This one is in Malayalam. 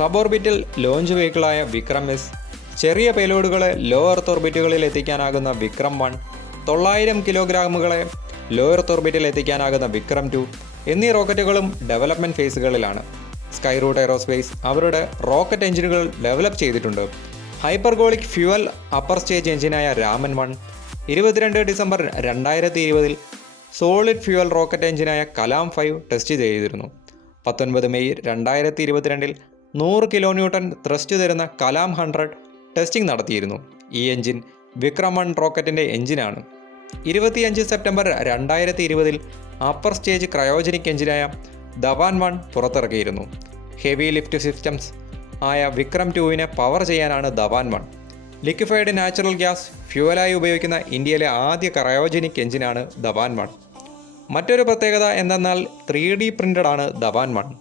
സബ് ഓർബിറ്റൽ ലോഞ്ച് വെഹിക്കിളായ വിക്രം എസ്, ചെറിയ പേലോഡുകളെ ലോ എർത്ത് ഓർബിറ്റുകളിൽ എത്തിക്കാനാകുന്ന വിക്രം 1, 900 കിലോഗ്രാമുകളെ ലോ എർത്ത് ഓർബിറ്റിൽ എത്തിക്കാനാകുന്ന വിക്രം 2 എന്നീ റോക്കറ്റുകളും ഡെവലപ്മെൻറ്റ് ഫേസുകളിലാണ്. സ്കൈറൂട്ട് എയ്റോസ്പേസ് അവരുടെ റോക്കറ്റ് എഞ്ചിനുകൾ ഡെവലപ്പ് ചെയ്തിട്ടുണ്ട്. ഹൈപ്പർഗോളിക് ഫ്യൂവൽ അപ്പർ സ്റ്റേജ് എഞ്ചിനായ Raman 1, 22 December 2020 solid fuel rocket എഞ്ചിനായ കലാം 5 ടെസ്റ്റ് ചെയ്തിരുന്നു. 19 മെയ് 2022 100 കിലോ ന്യൂട്ടൺ ത്രസ്റ്റ് തരുന്ന കലാം 100 ടെസ്റ്റിംഗ് നടത്തിയിരുന്നു. ഈ എഞ്ചിൻ വിക്രം 1 റോക്കറ്റിൻ്റെ എഞ്ചിനാണ്. 25 സെപ്റ്റംബർ 2020 അപ്പർ സ്റ്റേജ് ക്രയോജനിക് എഞ്ചിനായ ധവാൻ 1 പുറത്തിറക്കിയിരുന്നു. ഹെവി ലിഫ്റ്റ് സിസ്റ്റംസ് ആയ വിക്രം 2വിനെ പവർ ചെയ്യാനാണ് ധവാൻ 1. ലിക്വിഫൈഡ് നാച്ചുറൽ ഗ്യാസ് ഫ്യൂവലായി ഉപയോഗിക്കുന്ന ഇന്ത്യയിലെ ആദ്യ ക്രയോജനിക് എഞ്ചിനാണ് ധവാൻ 1. മറ്റൊരു പ്രത്യേകത എന്തെന്നാൽ 3D പ്രിൻ്റഡ് ആണ് ധവാൻ 1.